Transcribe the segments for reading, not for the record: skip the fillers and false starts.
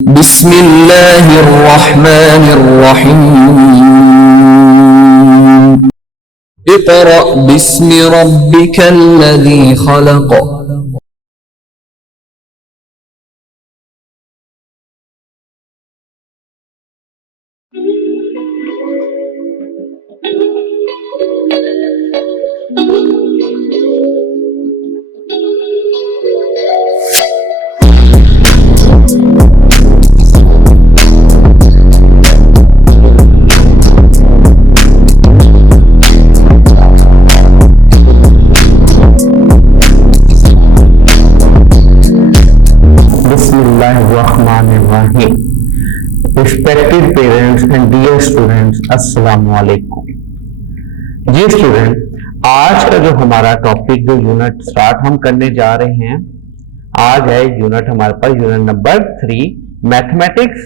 बिस्मिल्लाहिर्रहमानिर्रहीम। Iqra बिस्मि रब्बिकल्लज़ी खलक़। Bismillahirrahmanirrahim. Respected parents and dear students, अस्सलामु अलैकुम। जी स्टूडेंट, आज का जो हमारा टॉपिक जो यूनिट स्टार्ट हम करने जा रहे हैं, आज है यूनिट हमारे पास unit number 3 mathematics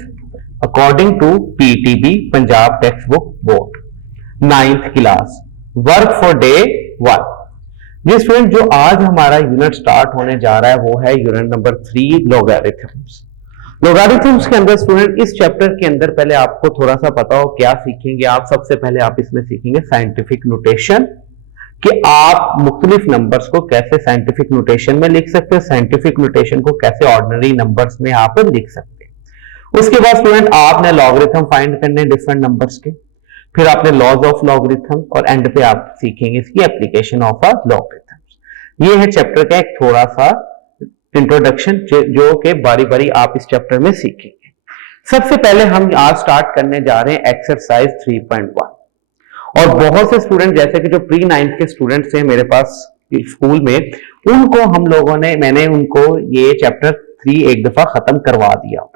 according to PTB Punjab text book board 9th class work for day 1। जी स्टूडेंट, जो आज हमारा यूनिट स्टार्ट होने जा रहा है वो है यूनिट नंबर 3 लॉगरिथम्स। लॉगरिथम्स के अंदर स्टूडेंट इस चैप्टर के अंदर पहले आपको थोड़ा सा पता हो क्या सीखेंगे आप। सबसे पहले आप इसमें सीखेंगे साइंटिफिक नोटेशन, कि आप मुख्तलिफ नंबर्स को कैसे साइंटिफिक नोटेशन में लिख सकते हैं, साइंटिफिक नोटेशन को कैसे ऑर्डिनरी नंबर्स में आप लिख सकते हैं। उसके बाद स्टूडेंट आपने लॉगरिथम फाइंड करने डिफरेंट नंबर्स के, फिर आपने लॉज ऑफ लॉगरिथम, और एंड पे आप सीखेंगे इसकी एप्लीकेशन ऑफ अ लॉगरिथम्स। ये है चैप्टर का एक थोड़ा सा इंट्रोडक्शन जो कि बारी बारी आप इस चैप्टर में सीखेंगे। सबसे पहले हम आज स्टार्ट करने जा रहे हैं एक्सरसाइज 3.1। और बहुत से स्टूडेंट जैसे कि जो प्री 9th के स्टूडेंट्स हैं मेरे पास स्कूल में, उनको हम लोगों ने मैंने उनको ये चैप्टर 3 एक दफा खत्म करवा दिया।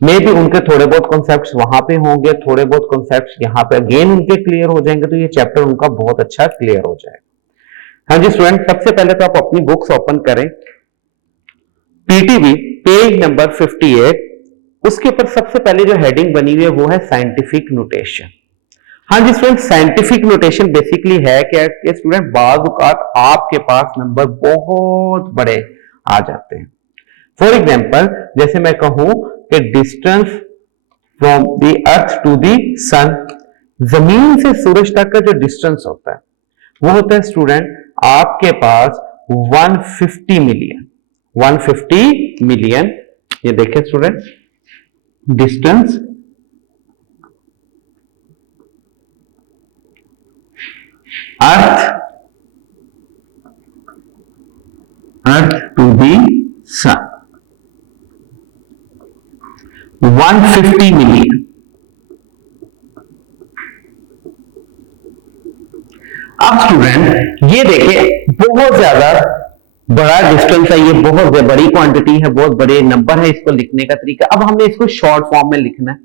मे भी उनके थोड़े बहुत कॉन्सेप्ट्स वहां पे होंगे, थोड़े बहुत कॉन्सेप्ट्स यहाँ पे अगेन उनके क्लियर हो जाएंगे, तो ये चैप्टर उनका बहुत अच्छा क्लियर हो जाएगा। हाँ जी स्टूडेंट, सबसे पहले तो आप अपनी बुक्स ओपन करें, पीटीबी पेज नंबर 58। उसके ऊपर सबसे पहले जो हेडिंग बनी हुई है वो है साइंटिफिक नोटेशन। हाँ जी स्टूडेंट, साइंटिफिक नोटेशन बेसिकली है कि स्टूडेंट बाज़ औक़ात आपके पास नंबर बहुत बड़े आ जाते हैं। फॉर एग्जाम्पल, जैसे मैं कहूं कि distance from the earth to the sun, जमीन से सूरज तक का जो डिस्टेंस होता है वो होता है स्टूडेंट आपके पास 150 मिलियन। 150 मिलियन, ये देखें student, distance earth to the sun 150 million. अब स्टूडेंट ये देखें, बहुत ज्यादा बड़ा डिस्टेंस है, ये बहुत बड़ी क्वांटिटी है, बहुत बड़े नंबर है। इसको लिखने का तरीका, अब हमने इसको शॉर्ट फॉर्म में लिखना है।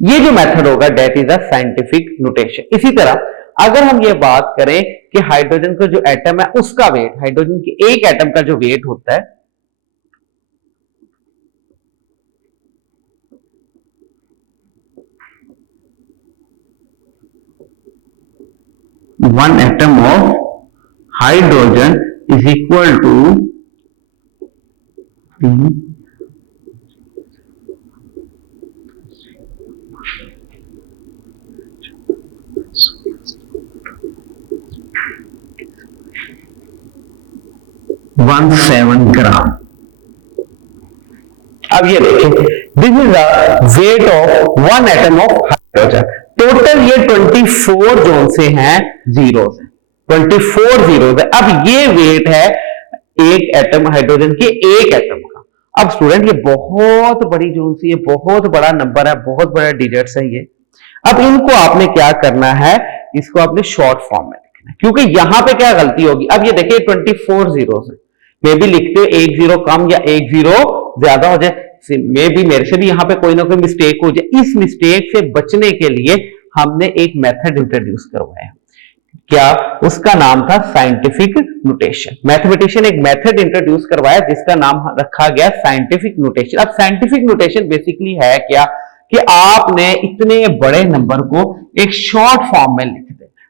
ये जो मेथड होगा that is a scientific notation. इसी तरह अगर हम ये बात करें कि हाइड्रोजन का जो एटम है उसका वेट, हाइड्रोजन के एक एटम का जो वेट होता है one atom of hydrogen is equal to 17 ग्राम। अब ये देखें, this is the weight of one atom of hydrogen. Total ये 24 जोन से हैं जीरोस, 24 जीरोस है। अब ये वेट है एक एटम हाइड्रोजन के एक एटम का। अब स्टूडेंट ये बहुत बड़ी जोन सी है, बहुत बड़ा नंबर है, बहुत बड़ा डिजिट्स है ये। अब इनको आपने क्या करना है, इसको आपने शॉर्ट फॉर्म में लिखना है, क्योंकि यहां पे क्या गलती होगी। अब ये देखिए 24 जीरोस है, मे भी लिखते हो एक जीरो कम या एक जीरो ज्यादा हो जाए, मे भी मेरे से भी यहां पे कोई ना कोई मिस्टेक हो जाए। इस मिस्टेक से बचने के लिए हमने एक मेथड इंट्रोड्यूस करवाया। क्या? उसका नाम था साइंटिफिक नोटेशन। मैथमेटिशियन एक मेथड इंट्रोड्यूस करवाया जिसका नाम रखा गया साइंटिफिक नोटेशन। अब साइंटिफिक नोटेशन बेसिकली है क्या, कि आपने इतने बड़े नंबर को एक शॉर्ट फॉर्म में लिख देना,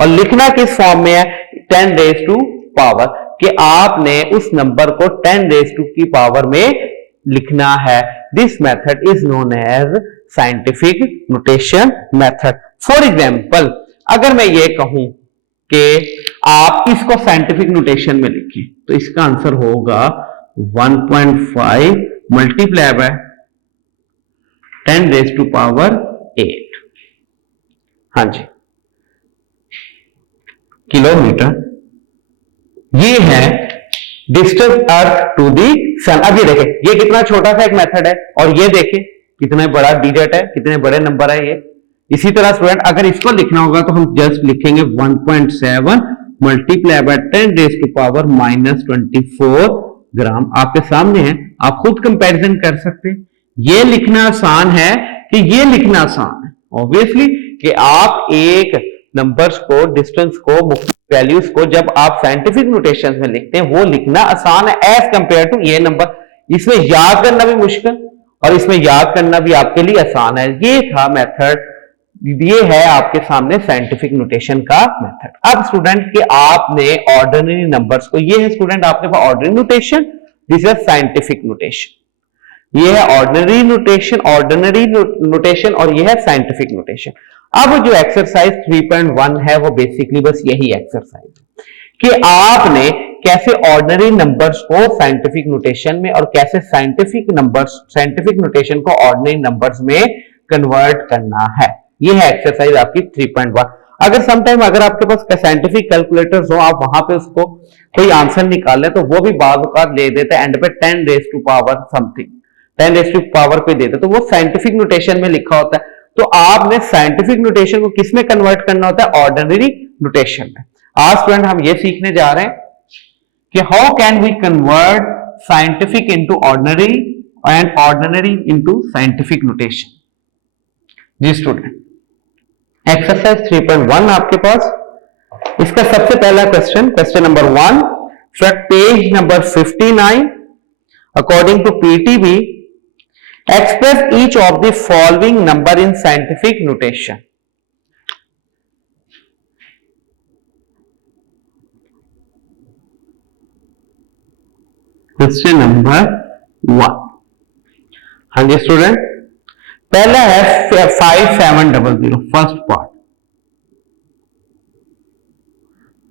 और लिखना किस फॉर्म में है, 10 रेज टू पावर, कि आपने उस नंबर को 10 रेज टू की पावर में लिखना है, this method is known as scientific notation method. For example, अगर मैं ये कहूं कि आप इसको साइंटिफिक नोटेशन में लिखें तो इसका आंसर होगा 1.5 मल्टीप्लाई बाय 10⁸8। हाँ जी, किलोमीटर। ये है डिस्टेंस अर्थ टू दी सन। अब ये देखें, ये कितना छोटा सा एक मेथड है और ये देखें कितना बड़ा डिजिट है, कितने बड़े नंबर है ये। इसी तरह स्टूडेंट अगर इसको लिखना होगा तो हम जस्ट लिखेंगे 1.7 मल्टीप्लाई बाय 10⁻24 ग्राम। आपके सामने है, आप खुद कंपैरिजन कर सकते हैं। ये लिखना आसान है कि ये लिखना आसान है? ऑब्वियसली कि आप एक नंबर्स को, डिस्टेंस को, वैल्यूज को जब आप साइंटिफिक नोटेशन में लिखते हैं वो लिखना आसान है एज कंपेयर टू ये नंबर। इसमें याद करना भी मुश्किल और इसमें याद करना भी आपके लिए आसान है। ये था मेथड, ये है आपके सामने साइंटिफिक नोटेशन का मेथड। अब स्टूडेंट के आपने ऑर्डिनरी नंबर्स को, ये है स्टूडेंट आपके पास ordinary notation, this is scientific notation. ये है ऑर्डिनरी नोटेशन और ये है साइंटिफिक नोटेशन। अब जो एक्सरसाइज 3.1 है वो बेसिकली बस यही एक्सरसाइज है कि आपने कैसे ऑर्डिनरी नंबर्स को साइंटिफिक नोटेशन में और कैसे साइंटिफिक नोटेशन को ऑर्डिनरी नंबर्स में कन्वर्ट करना है। ये है एक्सरसाइज आपकी 3.1। अगर समटाइम अगर आपके पास साइंटिफिक कैलकुलेटर्स हो, आप वहां पे उसको कोई आंसर निकाले तो वो भी बाज़ औक़ात ले देते हैं एंड पे 10⁻⁻ समथिंग, 10⁻⁻ पे देते, तो वो साइंटिफिक नोटेशन में लिखा होता है। तो आपने साइंटिफिक नोटेशन को किस में कन्वर्ट करना होता है? ऑर्डिनरी नोटेशन में। आज स्टूडेंट हम ये सीखने जा रहे हैं कि how can we convert scientific into ordinary and ordinary into scientific notation. जी स्टूडेंट, एक्सरसाइज 3.1 आपके पास, इसका सबसे पहला question, question number 1 from page number 59 according to PTB, express each of the following number in scientific notation. क्वेश्चन number 1। हाँ जी student, पहला है 5700, फर्स्ट पार्ट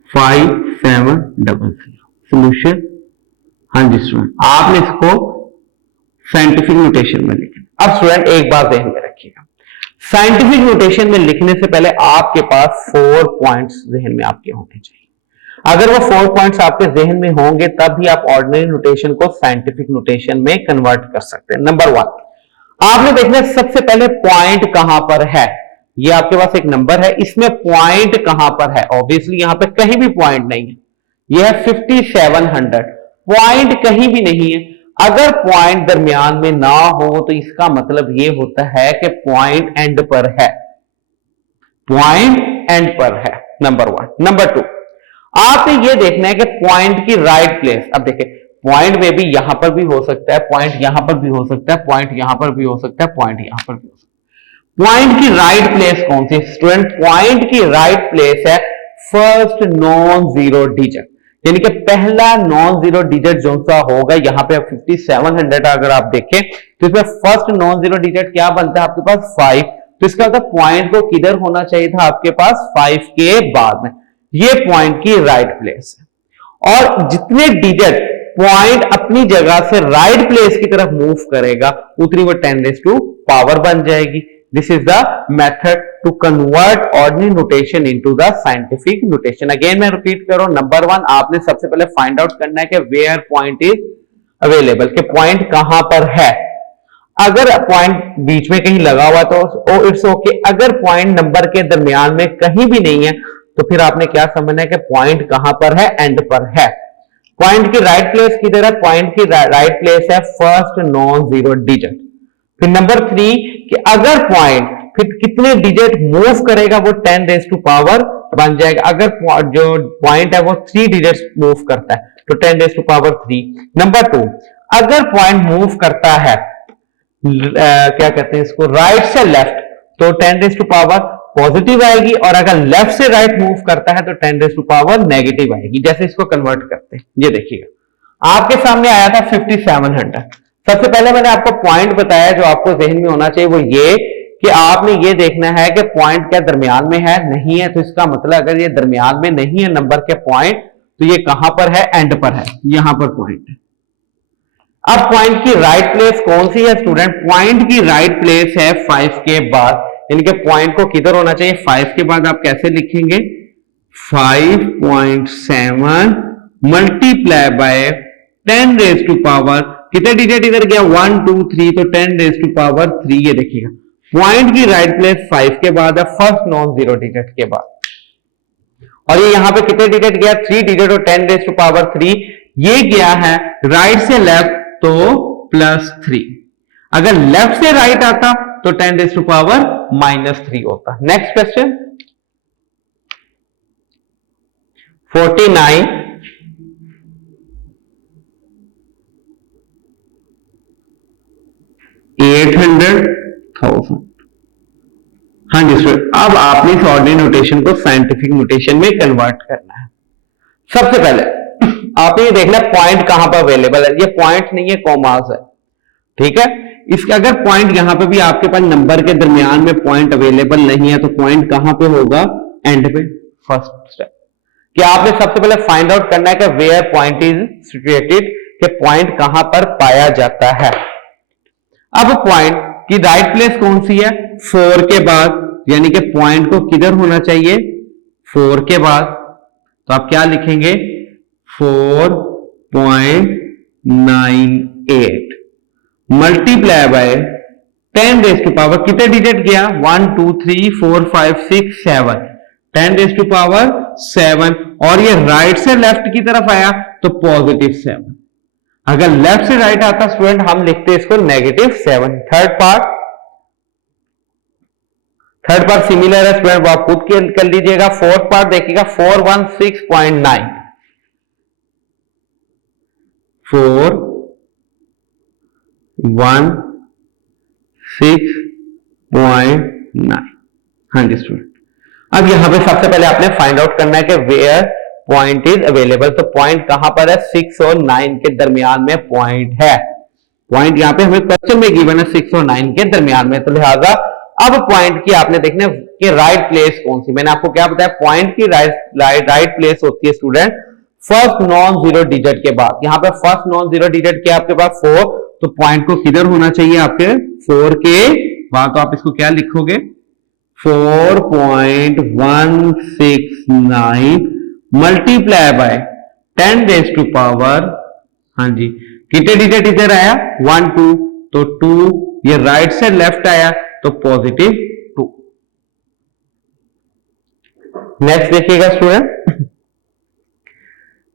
5700 सोल्यूशन। हाँ जी स्टूडेंट, आपने इसको साइंटिफिक नोटेशन में लिखना। अब स्टूडेंट एक बात ध्यान में रखिएगा, साइंटिफिक नोटेशन में लिखने से पहले आपके पास 4 पॉइंट्स जहन में आपके होने चाहिए। अगर वो 4 पॉइंट्स आपके जहन में होंगे तब भी आप ऑर्डिनरी नोटेशन को साइंटिफिक नोटेशन में कन्वर्ट कर सकते हैं। नंबर 1, आपने देखना सबसे पहले पॉइंट कहां पर है। ये आपके पास एक नंबर है, इसमें पॉइंट कहां पर है? ऑब्वियसली यहां पे कहीं भी पॉइंट नहीं है। यह है 5700, पॉइंट कहीं भी नहीं है। अगर पॉइंट दरमियान में ना हो तो इसका मतलब यह होता है कि पॉइंट एंड पर है, पॉइंट एंड पर है। नंबर 1। नंबर 2, आपने यह देखना है कि पॉइंट की राइट प्लेस। अब देखिए, पॉइंट में भी यहां पर भी हो सकता है, पॉइंट यहां पर भी हो सकता है, पॉइंट यहां पर भी हो सकता है, पॉइंट यहां पर भी हो सकता है। पॉइंट की राइट प्लेस कौन सी? स्टूडेंट, पॉइंट की राइट प्लेस है फर्स्ट नॉन जीरो डिजिट, यानी कि पहला नॉन जीरो डिजिट जो सा होगा। यहां पे 5700 अगर आप देखें तो इसमें फर्स्ट नॉन जीरो डिजिट क्या बनता है आपके पास? 5। तो इसका मतलब पॉइंट को किधर होना चाहिए था आपके पास? 5 के बाद में। ये पॉइंट की राइट प्लेस है। और जितने डिजिट पॉइंट अपनी जगह से राइट प्लेस की तरफ मूव करेगा उतनी वो 10⁻⁻ बन जाएगी। This is the method to convert ordinary notation into the scientific notation. Again मैं रिपीट कर रहा हूं, नंबर 1 आपने सबसे पहले फाइंड आउट करना है कि where point is available, कि पॉइंट कहां पर है। अगर पॉइंट बीच में कहीं लगा हुआ तो इट्स ओके। अगर पॉइंट नंबर के दरमियान में कहीं भी नहीं है तो फिर आपने क्या समझना है कि पॉइंट कहां पर है? एंड पर है। पॉइंट की राइट प्लेस किधर है? पॉइंट की राइट प्लेस है फर्स्ट नॉन जीरो डिजिट। फिर नंबर 3 कि अगर पॉइंट फिर कितने डिजिट मूव करेगा वो 10⁻⁻ बन जाएगा। अगर जो पॉइंट है वो 3 डिजिट्स मूव करता है तो 10⁻3। नंबर 2, अगर पॉइंट मूव करता है क्या कहते हैं इसको, राइट से लेफ्ट, तो 10⁻पॉजिटिव आएगी, और अगर लेफ्ट से राइट मूव करता है तो 10⁻ नेगेटिव आएगी। जैसे इसको कन्वर्ट करते हैं, ये देखिएगा आपके सामने आया था 5700, सबसे पहले मैंने आपको पॉइंट बताया जो आपको जहन में होना चाहिए, वो ये कि आपने ये देखना है कि पॉइंट क्या दरमियान में है, नहीं है। तो इसका मतलब अगर ये दरमियान में नहीं है नंबर के पॉइंट, तो ये कहां पर है, एंड पर है, यहां पर पॉइंट है। अब पॉइंट की राइट प्लेस कौन सी है स्टूडेंट? पॉइंट की राइट प्लेस है 5 के बाद, यानी कि पॉइंट को किधर होना चाहिए, 5 के बाद। आप कैसे लिखेंगे, 5.7 multiply by 10 raise to power, कितने डिजिट इधर गया, 1 2 3, तो 10 रेज टू पावर 3। ये देखिएगा पॉइंट की राइट प्लेस 5 के बाद है, फर्स्ट नॉन जीरो डिजिट के बाद। और ये यहां पे कितने डिजिट गया, 3 डिजिट, और 10 रेज टू पावर 3 ये गया है राइट से लेफ्ट, तो +3। अगर लेफ्ट से राइट आता तो 10 रेज टू पावर -3 होता। Next question 49 800,000। हाँ जी स्टूडेंट, अब आपने इस ऑर्डिनरी नोटेशन को साइंटिफिक नोटेशन में कन्वर्ट करना है। सबसे पहले आपने ये देखना पॉइंट कहां पर अवेलेबल है, ये पॉइंट नहीं है, कॉमास है, ठीक है। इसका अगर पॉइंट यहां पे भी आपके पास नंबर के दरमियान में पॉइंट अवेलेबल नहीं है, तो पॉइंट कहां पे होगा, एंड पे। फर्स्ट स्टेप कि आपने सबसे पहले फाइंड आउट करना है कि वेयर पॉइंट इज सिचुएटेड, कि पॉइंट कहां पर पाया जाता है। अब पॉइंट की राइट प्लेस कौन सी है, 4 के बाद, यानी कि पॉइंट को किधर होना चाहिए, 4 के बाद। तो आप क्या लिखेंगे, 4.98 multiply by 10 raise to power, कितने डिजिट गया, 1 2 3 4 5 6 7, 10 रेज टू पावर 7। और ये राइट से लेफ्ट की तरफ आया तो +7। अगर लेफ्ट से राइट आता स्टूडेंट हम लिखते इसको -7। थर्ड पार्ट सिमिलर है स्टूडेंट, वो आप खुद कर लीजिएगा। फोर्थ पार्ट देखिएगा 416.9, 416.9। हाँ जी स्टूडेंट, अब यहां पे सबसे पहले आपने फाइंड आउट करना है कि वेयर पॉइंट इज अवेलेबल। तो पॉइंट कहां पर है, 6 और 9 के दरमियान में पॉइंट है। पॉइंट यहां पे हमें क्वेश्चन में गिवन है 6 और 9 के दरमियान में, तो लिहाजा अब पॉइंट की आपने देखना कि राइट प्लेस कौन सी। मैंने आपको क्या बताया, पॉइंट की राइट प्लेस होती है student first non zero digit के बाद। यहां पे फर्स्ट नॉन जीरो डिजिट क्या आपके पास 4, तो पॉइंट को किधर होना चाहिए आपके 4 के बाद। तो आप इसको क्या लिखोगे, 4.169 multiply by 10 raise to power, हाँ जी, कितने डिजिट इधर आया, 1 2, तो 2, ये राइट से लेफ्ट आया तो +2। नेक्स्ट देखिएगा स्टूडेंट,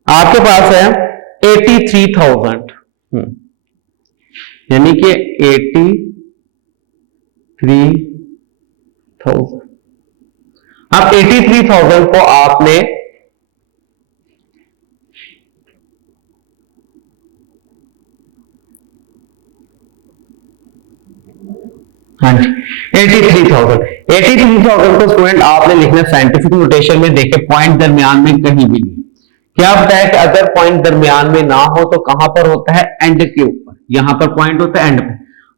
आपके पास है 83,000, यानी कि 83,000। अब 83,000 को आपने हाँ जी 83,000 को स्टूडेंट आपने लिखना साइंटिफिक नोटेशन में, देखे पॉइंट दरमियान में कहीं भी नहीं। क्या बताया कि अगर पॉइंट दरमियान में ना हो तो कहां पर होता है, एंड के ऊपर। यहां पर पॉइंट होता है एंड पे।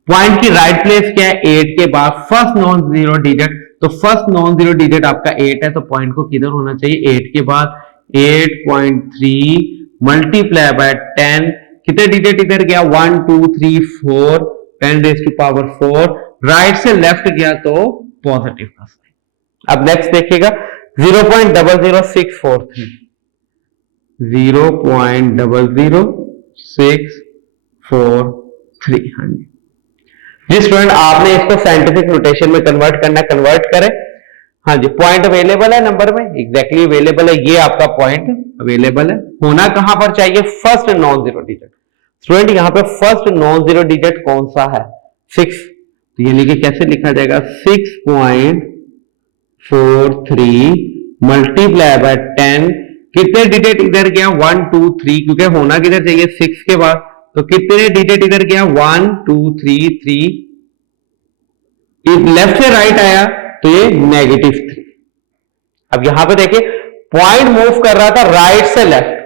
पॉइंट की राइट प्लेस क्या है, 8 के बाद फर्स्ट नॉन जीरो डिजिट, तो फर्स्ट नॉन जीरो डिजिट आपका 8 है, तो पॉइंट को किधर होना चाहिए, 8 के बाद। 8.3 मल्टीप्लाई बाय 10, कितने डिजिट इधर गया, 1 2 3 4, 10 रेज टू पावर 4, राइट से लेफ्ट गया तो पॉजिटिव का साइन। अब नेक्स्ट देखिएगा 0.00643, 0.00643। हाँ जी जी स्टूडेंट, आपने इसको साइंटिफिक नोटेशन में कन्वर्ट करना, कन्वर्ट करें। हाँ जी, पॉइंट अवेलेबल है नंबर में, एग्जैक्टली अवेलेबल है, ये आपका पॉइंट अवेलेबल है। होना कहां पर चाहिए, first non zero digit. Student यहां पे फर्स्ट नॉन जीरो डिजिट कौन सा है, 6, तो यानी कि कैसे लिखा जाएगा, 6.43 मल्टीप्लाई बाय 10, कितने डिजिट इधर गया, 1 2 3, क्योंकि होना किधर चाहिए 6 के बाद, तो कितने डिजिट इधर गया, 1 2 3 3, लेफ्ट से राइट आया तो ये -3। अब यहां पे देखिए पॉइंट मूव कर रहा था राइट से लेफ्ट,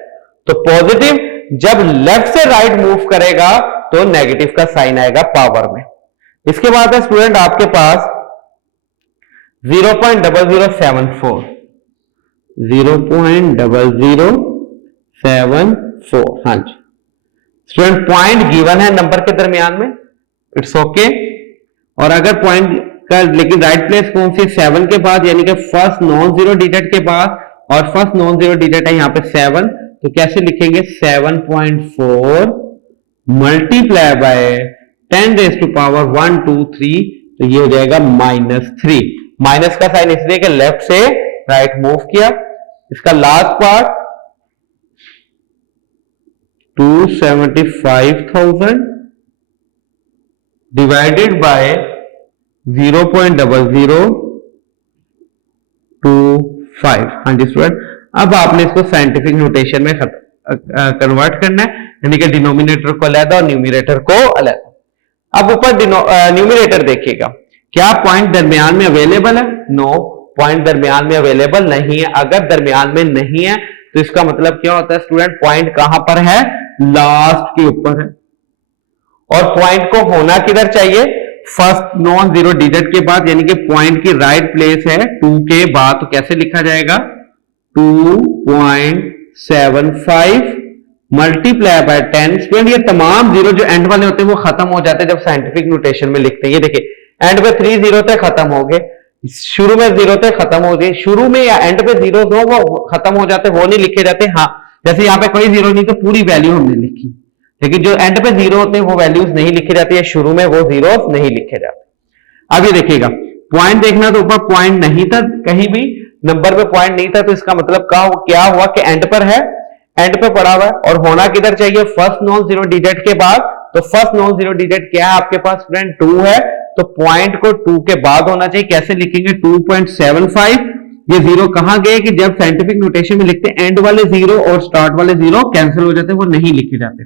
तो पॉजिटिव जब लेफ्ट से राइट मूव करेगा तो नेगेटिव का साइन आएगा पावर में। इसके बाद है स्टूडेंट आपके पास 0.0074, 0.0074। हाँ जी स्टूडेंट, पॉइंट गिवन है नंबर के दरमियान में, इट्स ओके। और अगर पॉइंट का लेकिन राइट प्लेस कौन सी, 7 के बाद, यानी कि फर्स्ट नॉन जीरो डिजिट के बाद, और फर्स्ट नॉन जीरो डिजिट है यहाँ पे 7, तो कैसे लिखेंगे 7.4 multiply by 10 raise to power 1 2 3, तो ये हो जाएगा -3। माइनस का साइन इसलिए कि लेफ्ट से राइट मूव किया। इसका लास्ट पार्ट 275,000 डिवाइडेड बाय 0.0025। हाँ जी स्टूडेंट, अब आपने इसको साइंटिफिक नोटेशन में कन्वर्ट करना है, यानी कि डिनोमिनेटर को अलग और न्यूमरेटर को अलग। अब ऊपर न्यूमरेटर देखिएगा, क्या पॉइंट दरमियान में अवेलेबल है? नो, पॉइंट दरमियान में अवेलेबल नहीं है। अगर दरमियान में नहीं है तो इसका मतलब क्या होता है स्टूडेंट, पॉइंट कहां पर है? लास्ट के ऊपर है। और पॉइंट को होना किधर चाहिए? फर्स्ट नॉन जीरो डिजिट के बाद, यानी कि पॉइंट की राइट प्लेस है 2 के बाद, तो कैसे लिखा जाएगा 2.75 मल्टीप्लाई बाय 10। स्टूडेंट ये तमाम जीरो जो एंड वाले होते हैं वो खत्म हो जाते हैं जब साइंटिफिक नोटेशन में लिखते हैं। ये देखिए एंड पे 3 जीरो थे खत्म हो गए, शुरू में जीरो थे खत्म हो गए। शुरू में या एंड पे जीरो हो वो खत्म हो जाते, वो नहीं लिखे जाते। हाँ जैसे यहाँ पे कोई जीरो नहीं तो पूरी वैल्यू हमने लिखी, लेकिन जो एंड पे जीरो होते हैं वो वैल्यूज नहीं लिखे जाती है, शुरू में वो जीरो नहीं लिखे जाते। अब ये देखिएगा पॉइंट देखना, तो ऊपर पॉइंट नहीं था, कहीं भी नंबर पे पॉइंट नहीं था, तो इसका मतलब क्या हुआ कि एंड पर है, एंड पे पड़ा हुआ है। और होना किधर चाहिए? फर्स्ट नॉन जीरो डिजिट के बाद। तो फर्स्ट नॉन जीरो डिजिट क्या है आपके पास स्टूडेंट? 2 है, तो पॉइंट को 2 के बाद होना चाहिए। कैसे लिखेंगे 2.75? ये जीरो कहां गए कि जब साइंटिफिक नोटेशन में लिखते हैं एंड वाले जीरो और स्टार्ट वाले जीरो कैंसिल हो जाते हैं, वो नहीं लिखे जाते।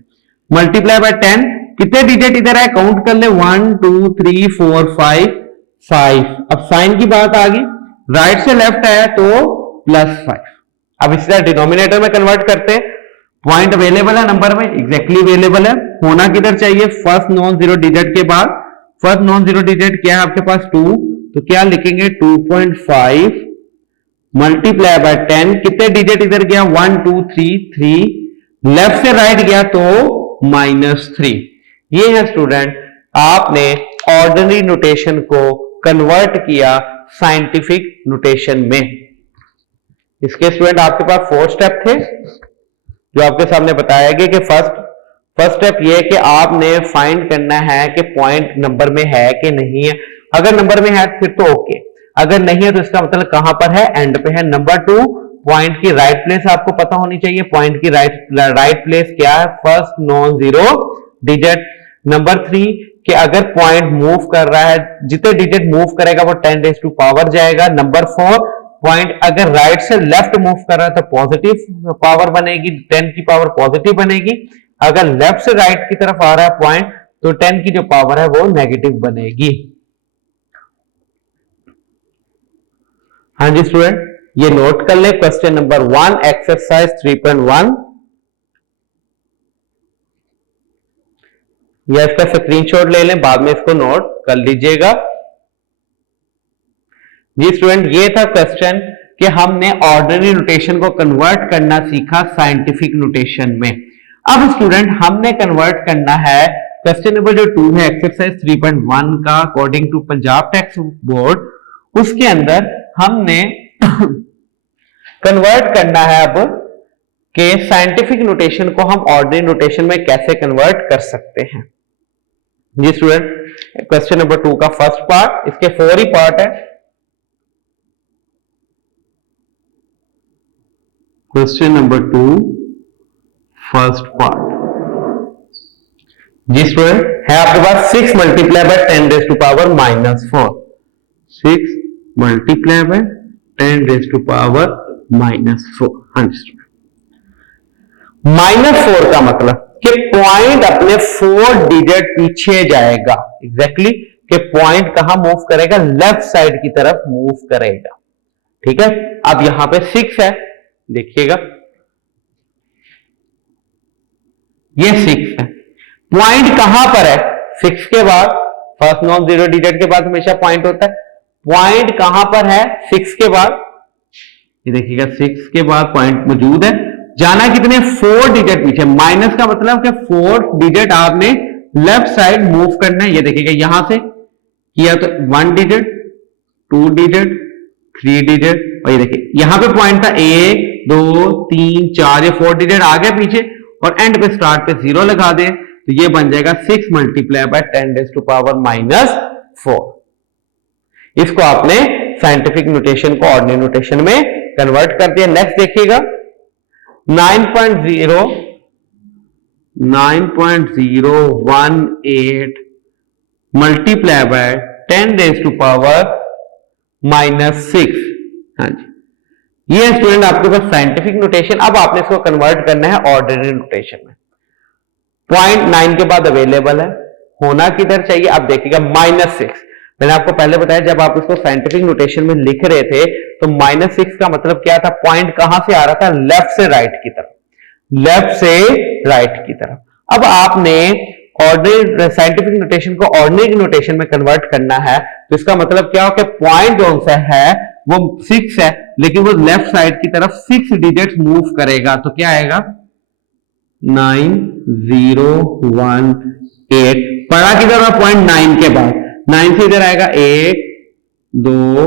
मल्टीप्लाई बाय 10, कितने डिजिट इधर है काउंट कर ले, 1 2 3 4 5। अब साइन की बात आ गई, राइट से लेफ्ट आया तो +5। अब इसे डिनोमिनेटर में कन्वर्ट करते हैं। पॉइंट अवेलेबल है नंबर में, एग्जैक्टली अवेलेबल है। होना किधर चाहिए? फर्स्ट नॉन जीरो डिजिट के बाद। फर्स्ट नॉन जीरो डिजिट क्या है आपके पास? 2, तो क्या लिखेंगे 2.5 मल्टीप्लाई बाय 10। कितने डिजिट इधर गया? 1 2 3। लेफ्ट से राइट गया तो -3। ये है स्टूडेंट, आपने ऑर्डिनरी नोटेशन को कन्वर्ट किया साइंटिफिक नोटेशन में। इसके स्टूडेंट आपके पास 4 स्टेप थे जो आपके सामने बताया गया कि फर्स्ट स्टेप ये है कि आपने फाइंड करना है कि पॉइंट नंबर में है कि नहीं है। अगर नंबर में है फिर तो ओके, अगर नहीं है तो इसका मतलब कहां पर है? एंड पे है। नंबर 2, पॉइंट की राइट प्लेस आपको पता होनी चाहिए। पॉइंट की राइट प्लेस क्या है? First non zero digit. Number 3 कि अगर पॉइंट मूव कर रहा है, जितने डिजिट मूव करेगा वो 10 रेज़ टू पावर जाएगा। नंबर 4, पॉइंट अगर राइट से लेफ्ट मूव कर रहा है तो पॉजिटिव पावर बनेगी, 10 की पावर पॉजिटिव बनेगी। अगर लेफ्ट से राइट की तरफ आ रहा है पॉइंट तो 10 की जो पावर है वो नेगेटिव बनेगी। हाँ जी स्टूडेंट, ये नोट कर ले। क्वेश्चन नंबर 1 एक्सरसाइज 3.1, या इसका स्क्रीनशॉट ले लें, बाद में इसको नोट कर लीजिएगा। जी स्टूडेंट, ये था क्वेश्चन कि हमने ऑर्डिनरी नोटेशन को कन्वर्ट करना सीखा साइंटिफिक नोटेशन में। अब स्टूडेंट हमने कन्वर्ट करना है क्वेश्चन नंबर जो 2 है एक्सरसाइज 3.1 का, according to Punjab text board, उसके अंदर हमने कन्वर्ट करना है अब कि साइंटिफिक नोटेशन को हम ऑर्डिनरी नोटेशन में कैसे कन्वर्ट कर सकते हैं। जी स्टूडेंट, क्वेश्चन नंबर 2 का फर्स्ट पार्ट, इसके 4 ही पार्ट है। Question number 2 first part. जी स्टूडेंट, है आपके पास 6 multiply by 10 raise to power -4। 6 multiply by 10 raise to power -4। हाँ जी स्टूडेंट, -4 का मतलब कि पॉइंट अपने 4 डिजिट पीछे जाएगा। एग्जैक्टली कि पॉइंट कहां मूव करेगा? लेफ्ट साइड की तरफ मूव करेगा। ठीक है, अब यहां पे 6 है, देखिएगा ये 6 है। पॉइंट कहां पर है? 6 के बाद, फर्स्ट नॉन जीरो डिजिट के बाद हमेशा पॉइंट होता है। पॉइंट कहां पर है? 6 के बाद। ये देखिएगा 6 के बाद पॉइंट मौजूद है। जाना कितने? 4 डिजिट पीछे। माइनस का मतलब कि 4 डिजिट आपने लेफ्ट साइड मूव करना है। ये देखिएगा यहां से किया तो 1 डिजिट, 2 डिजिट, 3 डिजिट, और ये देखिए यहां पे पॉइंट था 1 2 3 4, ये 4 डिजिट आ गया पीछे, और एंड पे स्टार्ट पे 0 लगा दे तो ये बन जाएगा 6 मल्टीप्लाई बाय 10⁻⁻⁴। इसको आपने साइंटिफिक नोटेशन को ऑर्डिनरी नोटेशन में कन्वर्ट कर दिया। नेक्स्ट देखिएगा 9.018 मल्टीप्लाई बाय 10⁻⁻⁶। हाँ जी, ये स्टूडेंट आपके पास साइंटिफिक नोटेशन। अब आपने इसको कन्वर्ट करना है ऑर्डिनरी नोटेशन में। पॉइंट 9 के बाद अवेलेबल है, होना किधर चाहिए? अब देखिएगा -6। मैंने आपको पहले बताया जब आप इसको साइंटिफिक नोटेशन में लिख रहे थे तो -6 का मतलब क्या था? पॉइंट कहां से आ रहा था? लेफ्ट से राइट की तरफ, लेफ्ट से राइट की तरफ। अब आपने ऑर्डिनरी साइंटिफिक नोटेशन को ऑर्डिनरी नोटेशन में कन्वर्ट करना है, तो इसका मतलब क्या हो कि पॉइंट जो सा है वो 6 है, लेकिन वो लेफ्ट साइड की तरफ 6 डिजिट्स मूव करेगा, तो क्या आएगा? 9018। पढ़ा किधर है? पॉइंट 9 के बाद। 9 से इधर आएगा 1 2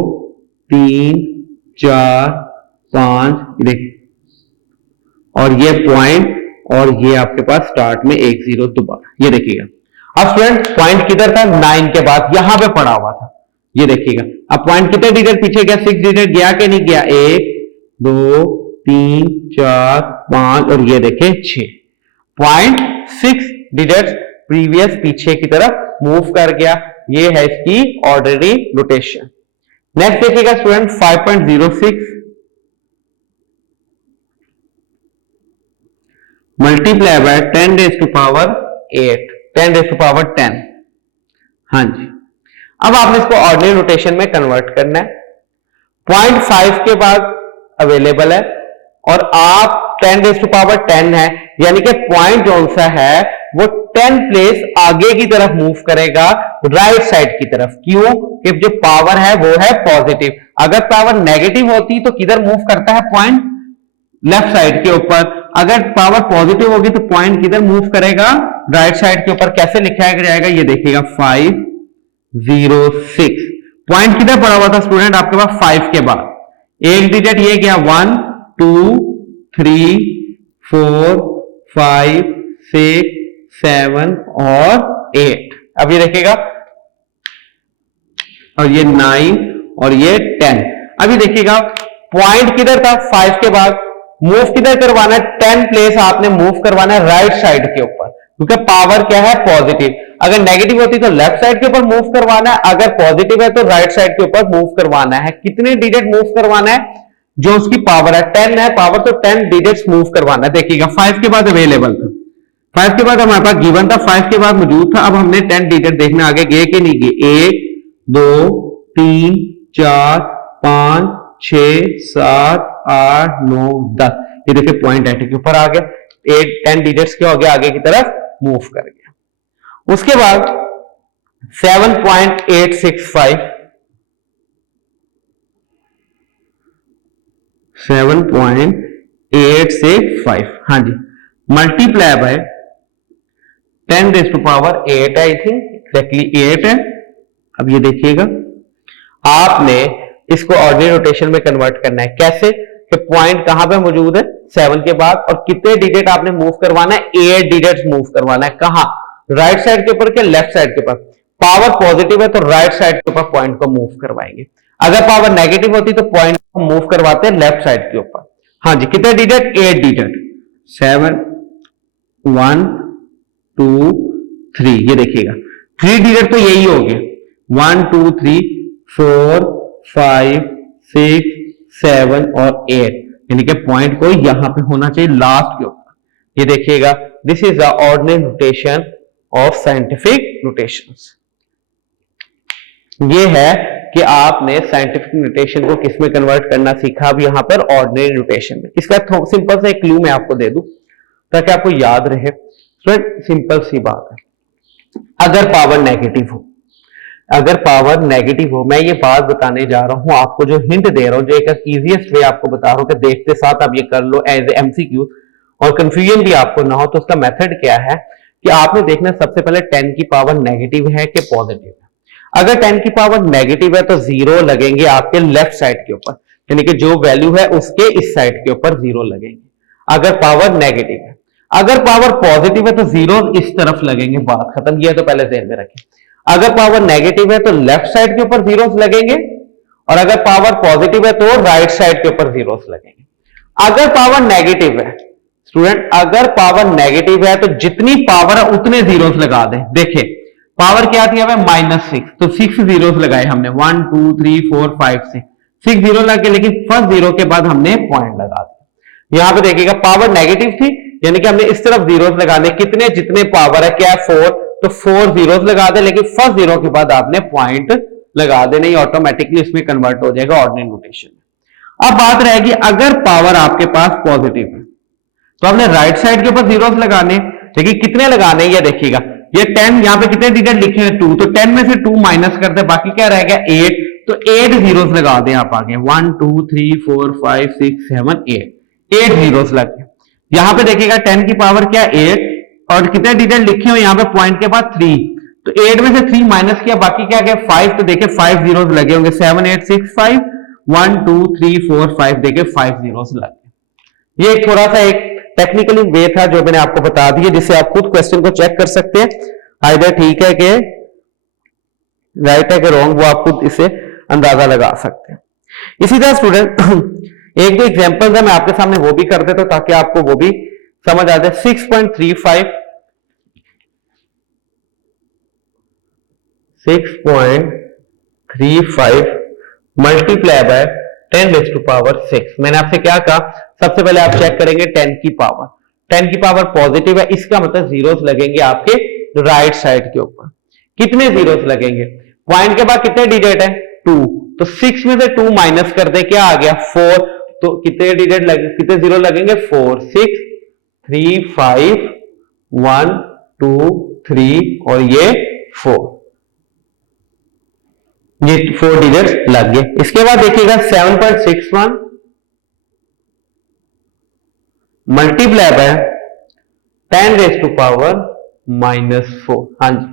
3 4 5, देखिए, और ये पॉइंट, और ये आपके पास स्टार्ट में 1 0 दोबारा। ये देखिएगा अब स्टूडेंट पॉइंट किधर था? 9 के बाद, यहां पे पड़ा हुआ था। ये देखिएगा अब पॉइंट कितने डिजिट पीछे गया? 6 डिजिट गया कि नहीं गया? 1 2 3 4 5, और ये देखिए 6। पॉइंट 6 डिजिट प्रीवियस पीछे की तरफ मूव कर गया। ये है इसकी ऑर्डिनरी नोटेशन। नेक्स्ट देखिएगा स्टूडेंट 5.06 मल्टीप्लाई बाय 10⁻⁸ हाँ जी, अब आपने इसको ऑर्डिनरी नोटेशन में कन्वर्ट करना है। पॉइंट 5 के बाद अवेलेबल है, और आप 10⁻10 है, यानी कि पॉइंट जो सा है वो 10 प्लेस आगे की तरफ मूव करेगा, राइट साइड की तरफ। क्यों? कि जो पावर है वो है पॉजिटिव। अगर पावर नेगेटिव होती तो किधर मूव करता है? पॉइंट लेफ्ट साइड के ऊपर। अगर पावर पॉजिटिव होगी तो पॉइंट किधर मूव करेगा? राइट साइड के ऊपर। कैसे लिखा जाएगा? ये देखिएगा 506। पॉइंट किधर पड़ा हुआ था स्टूडेंट? आपके पास 5 के बाद एक डिजिट ये गया 1 2 3 4 5 6 7 और 8। अब ये देखिएगा, और ये 9 और ये 10। अभी देखिएगा पॉइंट किधर था? 5 के बाद। मूव किधर करवाना है? 10 प्लेस आपने मूव करवाना है राइट साइड के ऊपर, क्योंकि पावर क्या है? पॉजिटिव। अगर नेगेटिव होती तो लेफ्ट साइड के ऊपर मूव करवाना है, अगर पॉजिटिव है तो राइट साइड के ऊपर मूव करवाना है। कितने डिजिट मूव करवाना है? जो उसकी पावर है 10 है पावर, तो 10 डिजिट्स मूव करवाना है। देखिएगा 5 के बाद अवेलेबल था, 5 के बाद हमारे पास गिवन था, 5 के बाद मौजूद था। अब हमने 10 डिजिट देखना आगे गए कि नहीं गए। 1 2 3 4 5 6 7 8 9 10। ये देखिए पॉइंट एट के ऊपर आ गया। 10 डिजिट्स क्या हो गया? आगे की तरफ मूव कर गया। उसके बाद 7.865 हाँ जी, मल्टीप्लाई बाय 10⁸ है, आई थिंक एक्जैक्टली 8 है। अब ये देखिएगा आपने इसको ऑर्डिनरी रोटेशन में कन्वर्ट करना है। कैसे? कि पॉइंट कहां पे मौजूद है? 7 के बाद, और कितने डिजिट आपने मूव करवाना है? 8 डिजिट मूव करवाना है। कहां? राइट साइड के ऊपर के लेफ्ट साइड के ऊपर। पावर पॉजिटिव है तो राइट साइड के ऊपर पॉइंट को मूव करवाएंगे। अगर पावर नेगेटिव होती तो पॉइंट को मूव करवाते हैं लेफ्ट साइड के ऊपर। हाँ जी, कितने डिजिट? 8 डिजिट। 7 1 2 3। ये देखिएगा 3 डिजिट तो यही हो गए, 1 2 3 4 5 6 7 और 8, यानी कि पॉइंट को यहां पे होना चाहिए लास्ट के ऊपर। ये देखिएगा this is the ordinary notation of scientific notations. ये है कि आपने साइंटिफिक नोटेशन को किस में कन्वर्ट करना सीखा अब यहां पर? ऑर्डिनरी नोटेशन में। इसका सिंपल सा एक क्लू मैं आपको दे दूं ताकि आपको याद रहे। स्टूडेंट सिंपल सी बात है, अगर पावर नेगेटिव हो, अगर पावर नेगेटिव हो, मैं ये बात बताने जा रहा हूं आपको, जो हिंट दे रहा हूं, जो एक इजीएस्ट वे आपको बता रहा हूं कि देखते साथ आप ये कर लो एज एमसीक्यू और कंफ्यूजन भी आपको ना हो। तो उसका मेथड क्या है कि आपने देखना सबसे पहले 10 की पावर नेगेटिव है कि पॉजिटिव है। अगर 10 की पावर नेगेटिव है तो जीरो लगेंगे आपके लेफ्ट साइड के ऊपर, यानी कि जो वैल्यू है उसके इस साइड के ऊपर जीरो लगेंगे अगर पावर नेगेटिव है। अगर पावर पॉजिटिव है तो जीरो इस तरफ लगेंगे, बात खत्म। किया तो पहले ध्यान में रखें, अगर पावर नेगेटिव है तो लेफ्ट साइड के ऊपर जीरोस लगेंगे और अगर पावर पॉजिटिव है तो राइट साइड के ऊपर जीरोस लगेंगे। अगर पावर नेगेटिव है स्टूडेंट, अगर पावर नेगेटिव है तो जितनी पावर है उतने जीरोस लगा दें। देखिए पावर क्या थी हमें -6, तो 6 जीरोस लगाए हमने, 1 2 3 4 5 6 जीरो लगे, लेकिन फर्स्ट जीरो के बाद हमने पॉइंट लगा दिया। यहां पे देखिएगा पावर नेगेटिव थी, यानी कि हमने इस तरफ जीरोस लगाने, कितने जितने पावर है क्या 4, तो 4 जीरोस लगा दे, लेकिन फर्स्ट जीरो के बाद आपने पॉइंट लगा दे, नहीं ऑटोमेटिकली इसमें कन्वर्ट हो जाएगा ऑर्डिनरी नोटेशन में। अब बात रहेगी अगर पावर आपके पास पॉजिटिव है तो आपने राइट साइड के ऊपर जीरोस लगाने, लेकिन कितने लगाने ये देखिएगा, ये 10 यहां पे कितने डिजिट लिखे हैं 2, तो 10 में से 2 माइनस कर दे, बाकी क्या रह गया 8, तो 8 जीरोस लगा दें आप आगे, 1 2 3 4 5 6 7 8 जीरोस लग गए। यहां पे देखिएगा 10 की पावर क्या 8 और कितने डिजिट लिखे हो यहां पे पॉइंट के बाद 3, तो 8 में से 3 माइनस किया, बाकी क्या गया 5, तो देखिए 5 जीरोस लगे होंगे, 7 8 6 5 1 2 3 4 5, देखिए 5 जीरोस लग गए। ये थोड़ा सा एक टेक्निकली वे था जो मैंने आपको बता दिया, जिससे आप खुद क्वेश्चन को चेक कर सकते हैं, आइदर ठीक है कि राइट है कि रॉन्ग, वो आप खुद इसे अंदाजा लगा सकते हैं। इसी तरह स्टूडेंट एक दो एग्जांपल्स है मैं आपके सामने वो भी कर देता हूं ताकि आपको वो भी समझ आ जाए। 6.35 मल्टीप्लाई बाय 10⁻6। मैंने आपसे क्या कहा, सबसे पहले आप चेक करेंगे 10 की पावर, 10 की पावर पॉजिटिव है, इसका मतलब जीरोस लगेंगे आपके राइट साइड के ऊपर। कितने जीरोस लगेंगे, पॉइंट के बाद कितने डिजिट है 2, तो 6 में से 2 माइनस कर दे, क्या आ गया 4, तो कितने डिजिट लगे, कितने जीरो लगेंगे 4 6 3 5 1 2 3 और ये 4, ये 4 डिजिट लग गए। इसके बाद देखिएगा 7.61 मल्टीप्लाई बाय 10⁻⁻4। हाँ जी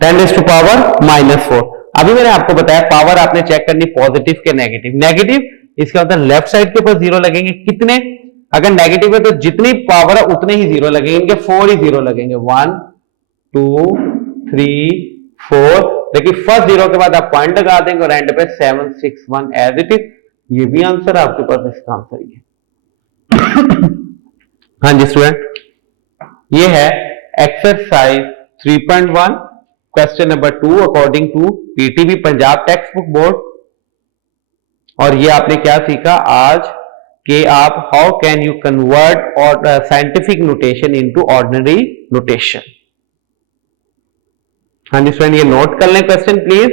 10⁻⁻4। अभी मैंने आपको बताया पावर आपने चेक करनी पॉजिटिव के नेगेटिव, नेगेटिव इसका मतलब लेफ्ट साइड के ऊपर जीरो लगेंगे, कितने, अगर नेगेटिव है तो जितनी पावर है उतने ही जीरो लगेंगे, इनके 4 ही जीरो लगेंगे, 1 2 3 4, लेकिन फर्स्ट जीरो के बाद आप पॉइंट लगा देंगे और एंड पे 761 एज इट इज। ये भी आंसर आपके पास, इसका आंसर ये हाँ जी स्टूडेंट, ये है exercise 3.1 question number 2 according to PTB Punjab text book board. और ये आपने क्या सीखा आज कि आप हाउ कैन यू कन्वर्ट और scientific notation into ordinary notation. हाँ जी स्टूडेंट, ये नोट कर लें क्वेश्चन प्लीज।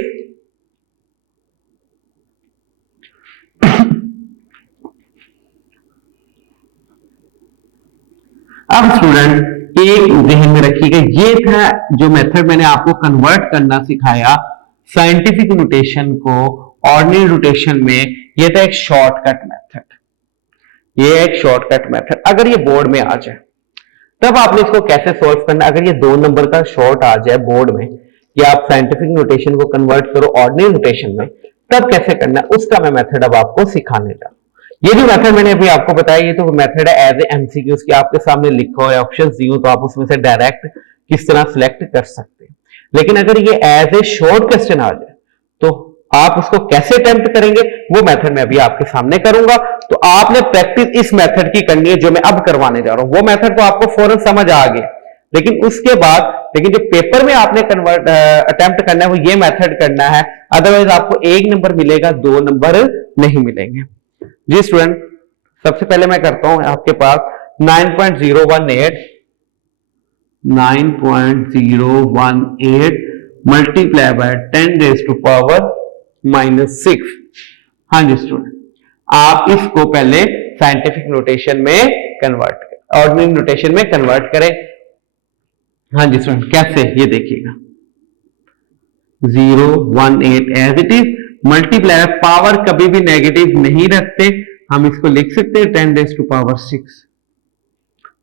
अब स्टूडेंट एक ध्यान में रखिएगा, ये था जो मेथड मैंने आपको कन्वर्ट करना सिखाया साइंटिफिक नोटेशन को ऑर्डिनरी नोटेशन में, ये था एक शॉर्टकट मेथड, ये एक शॉर्टकट मेथड। अगर ये बोर्ड में आ जाए तब आपने इसको कैसे सॉल्व करना, अगर ये 2 नंबर का शॉर्ट आ जाए बोर्ड में कि आप साइंटिफिक नोटेशन को कन्वर्ट करो ऑर्डिनरी नोटेशन में, तब कैसे करना है उसका मैं मेथड अब आपको सिखाने जा रहा हूं। ये जो मेथड मैंने अभी आपको बताया, ये तो मेथड है एज ए एमसीक्यूज की, आपके सामने लिखा हुआ है, ऑप्शन दी हो तो आप उसमें से डायरेक्ट किस तरह सिलेक्ट कर सकते हैं। लेकिन अगर ये एज ए शॉर्ट क्वेश्चन आ जाए तो आप उसको कैसे अटेम्प्ट करेंगे वो मेथड मैं अभी आपके सामने करूंगा। तो आपने प्रैक्टिस इस मेथड की करनी है जो मैं अब करवाने जा रहा हूं। वो मेथड तो आपको फौरन समझ आ गया, लेकिन उसके बाद जो पेपर में आपने कन्वर्ट अटेम्प्ट करना है वो ये मेथड करना है, अदरवाइज आपको 1 नंबर मिलेगा, 2 नंबर नहीं मिलेंगे। जी स्टूडेंट, सबसे पहले मैं करता हूं आपके पास 9.018 मल्टीप्लाई बाय 10⁻⁻6। हाँ जी स्टूडेंट, आप इसको पहले साइंटिफिक नोटेशन में कन्वर्ट करें, ऑर्डिनरी नोटेशन में कन्वर्ट करें। हाँ जी स्टूडेंट, कैसे, ये देखिएगा 018 as it is multiply, power कभी भी नेगेटिव नहीं रखते, हम इसको लिख सकते हैं 10⁻6।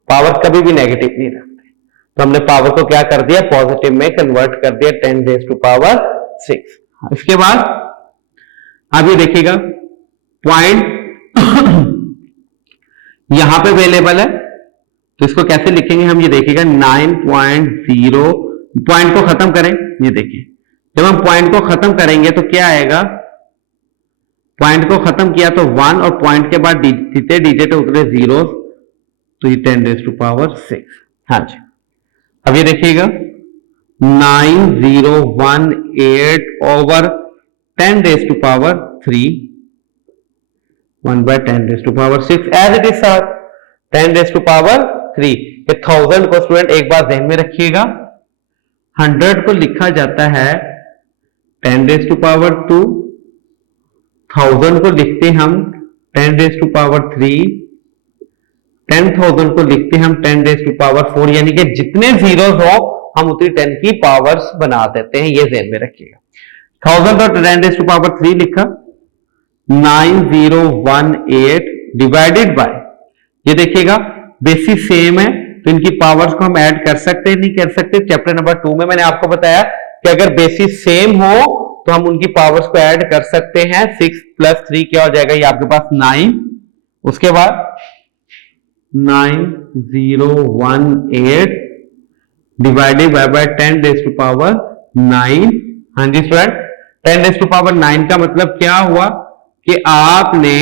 पावर कभी भी नेगेटिव नहीं रखते, तो हमने पावर को क्या कर दिया, पॉजिटिव में कन्वर्ट कर दिया 10⁻6। इसके बाद अब ये देखिएगा पॉइंट यहां पे अवेलेबल है, तो इसको कैसे लिखेंगे हम, ये देखिएगा 9.0, पॉइंट को खत्म करें, ये देखिए जब हम पॉइंट को खत्म करेंगे तो क्या आएगा, पॉइंट को खत्म किया तो 1 और पॉइंट के बाद जितने डिजिट उतरे 0, तो ये 10⁻6। हाँ जी, अब ये देखिएगा 9018 over 10⁻3 1/10⁻6 as it is sir 10⁻3। ये 1000 को स्टूडेंट एक बार ध्यान में रखिएगा, 100 को लिखा जाता है 10⁻2, 1000 को लिखते हम 10⁻3, 10,000 को लिखते हम 10⁻4, यानी कि जितने जीरोस हो हम उतनी 10 की पावर्स बना देते हैं, ये ध्यान में रखिएगा। 1000 और 10⁻3 लिखा, 9018 डिवाइडेड बाय, ये देखिएगा बेसिस सेम है तो इनकी पावर्स को हम ऐड कर सकते हैं, नहीं कर सकते। चैप्टर नंबर 2 में मैंने आपको बताया कि अगर बेसिस सेम हो तो हम उनकी पावर्स को ऐड कर सकते हैं। 6 + 3 क्या हो जाएगा, ये आपके पास 9, उसके बाद 9018 डिवाइडेड बाय 10⁻9। हाँ जी स्टूडेंट, 10⁻9 का मतलब क्या हुआ कि आपने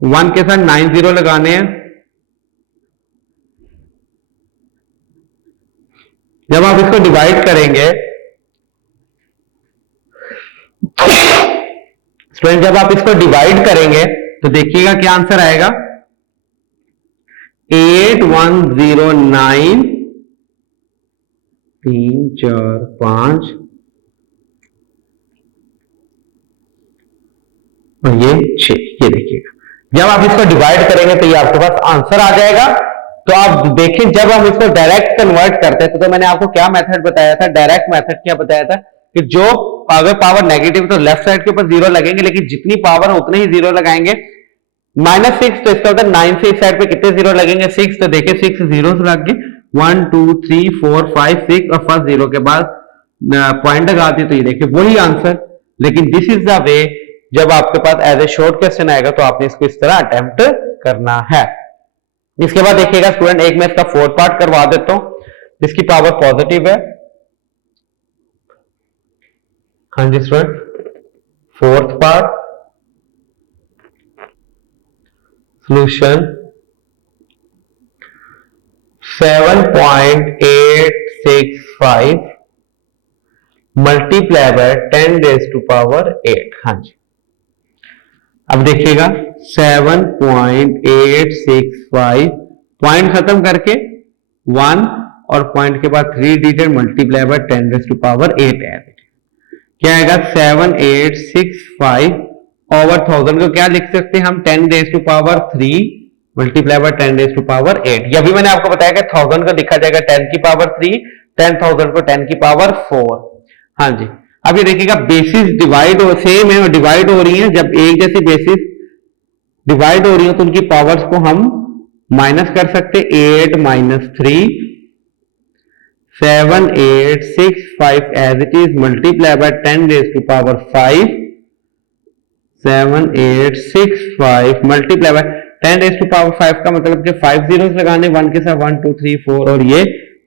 1 के साथ 9 0 लगाने हैं। जब आप इसको डिवाइड करेंगे स्टूडेंट, जब आप इसको डिवाइड करेंगे तो देखिएगा क्या आंसर आएगा, 8109 3 4 5 और ये 6। ये देखिएगा जब आप इसको डिवाइड करेंगे तो ये आपके पास आंसर आ जाएगा। तो आप देखें जब हम इसको डायरेक्ट कन्वर्ट करते थे तो मैंने आपको क्या मेथड बताया था, डायरेक्ट मेथड क्या बताया था कि जो अगर पावर नेगेटिव तो लेफ्ट साइड के ऊपर 0 लगेंगे, लेकिन जितनी पावर है उतने ही 0 लगाएंगे। -6 तो इसका होता है 9 से इस साइड पे कितने 0 लगेंगे, 6, तो देखिए 6 0 लग गए, 1 2 3 4 5 6 और फर्स्ट 0 के बाद पॉइंट लगा दिए, तो ये देखिए वही आंसर। लेकिन दिस इज द वे, जब आपके पास एज ए शॉर्ट क्वेश्चन आएगा तो आपने इसको इस तरह अटेम्प्ट करना है। इसके बाद देखिएगा स्टूडेंट, एक मैं इसका 4th पार्ट करवा देता हूं, जिसकी पावर पॉजिटिव है। हाँ जी student, 4th part solution 7.865 multiply by 10⁻8। हाँ जी, अब देखिएगा 7.865 पॉइंट खत्म करके 1 और पॉइंट के बाद 3 डिजिट मल्टीप्लाई बाय 10⁻8 है। क्या आएगा, 7865 ओवर 1000 को क्या लिख सकते हैं हम, 10⁻3 मल्टीप्लाई बाय 10⁻8। ये अभी मैंने आपको बताया कि 1000 को लिखा जाएगा 10 की पावर 3, 10,000 को 10 की पावर 4। हाँ जी, अब ये देखिएगा बेसिस डिवाइड हो सेम है और डिवाइड हो रही है। जब एक जैसी बेसिस डिवाइड हो रही है तो उनकी पावर्स को हम माइनस कर सकते, 8 - 3 7865 as it is multiply by 10⁻5 7865 multiply by 10⁻5 का मतलब कि 5 zeros लगाने, 1 के साथ 1 2 3 4 और ये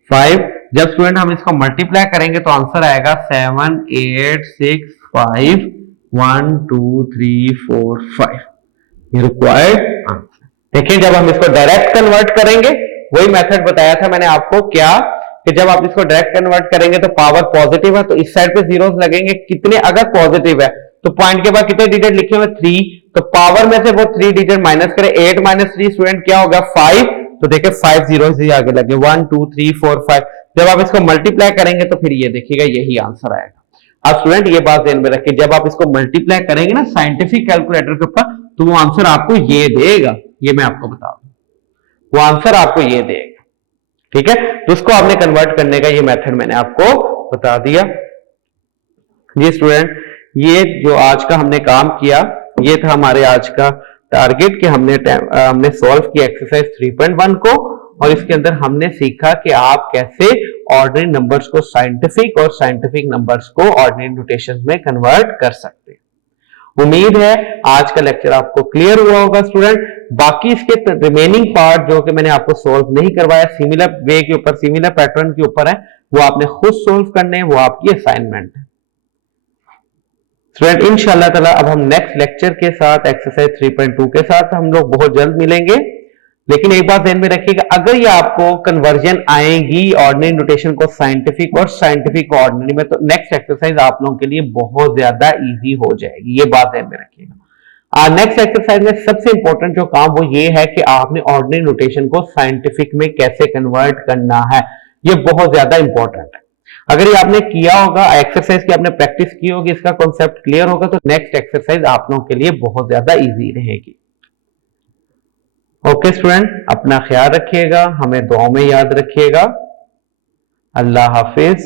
5। जब स्टूडेंट हम इसको मल्टीप्लाई करेंगे तो आंसर आएगा 7865 1 2 3 4 5, ये रिक्वायर्ड आंसर। देखिए जब हम इसको डायरेक्ट कन्वर्ट करेंगे, वही मेथड बताया था मैंने आपको क्या, कि जब आप इसको डायरेक्ट कन्वर्ट करेंगे तो पावर पॉजिटिव है तो इस साइड पे जीरोस लगेंगे, कितने, अगर पॉजिटिव है तो पॉइंट के बाद कितने डिजिट लिखे हुए 3, तो पावर में से वो 3 डिजिट माइनस करें, 8 - 3 स्टूडेंट क्या होगा 5, तो देखिए 5 zeros ही आगे लगे, 1 2 3 4 5। जब आप इसको मल्टीप्लाई करेंगे तो फिर ये देखिएगा यही आंसर आएगा। अब स्टूडेंट ये बात ध्यान में रखिए, जब आप इसको मल्टीप्लाई करेंगे ना साइंटिफिक कैलकुलेटर के ऊपर, तो वो आंसर आपको ये देगा, ये मैं आपको बता दूं, वो आंसर आपको ये देगा। ठीक है, तो उसको आपने कन्वर्ट करने का ये मेथड मैंने आपको बता दिया। जी स्टूडेंट, ये जो आज का हमने काम किया, ये था हमारे आज का टारगेट कि हमने सॉल्व किया एक्सरसाइज 3.1 को, और इसके अंदर हमने सीखा कि आप कैसे ऑर्डिनरी नंबर्स को साइंटिफिक और साइंटिफिक नंबर्स को ऑर्डिनरी नोटेशन में कन्वर्ट कर सकते हैं। उम्मीद है आज का लेक्चर आपको क्लियर हुआ होगा स्टूडेंट। बाकी इसके रिमेनिंग पार्ट जो कि मैंने आपको सॉल्व नहीं करवाया, सिमिलर वे के ऊपर, सिमिलर पैटर्न के ऊपर है, वो आपने खुद सॉल्व करने हैं, वो आपकी असाइनमेंट है स्टूडेंट। इंशाल्लाह ताला अब हम नेक्स्ट लेक्चर के साथ एक्सरसाइज 3.2 के साथ हम लोग बहुत जल्द मिलेंगे। लेकिन एक बात ध्यान में रखिएगा, अगर ये आपको कन्वर्जन आएगी ऑर्डिनरी नोटेशन को साइंटिफिक और साइंटिफिक को ऑर्डिनरी में, तो नेक्स्ट एक्सरसाइज आप लोगों के लिए बहुत ज्यादा इजी हो जाएगी, ये बात ध्यान में रखिएगा। नेक्स्ट एक्सरसाइज में सबसे इंपॉर्टेंट जो काम वो ये है कि आपने ऑर्डिनरी नोटेशन को साइंटिफिक में कैसे कन्वर्ट करना है, ये बहुत ज्यादा इंपॉर्टेंट है। अगर ये आपने किया होगा, एक्सरसाइज की आपने प्रैक्टिस की होगी, इसका कॉन्सेप्ट क्लियर होगा, तो नेक्स्ट एक्सरसाइज आप लोगों के लिए बहुत ज्यादा इजी रहेगी। ओके स्टूडेंट, अपना ख्याल रखिएगा, हमें दुआओं में याद रखिएगा। अल्लाह हाफिज।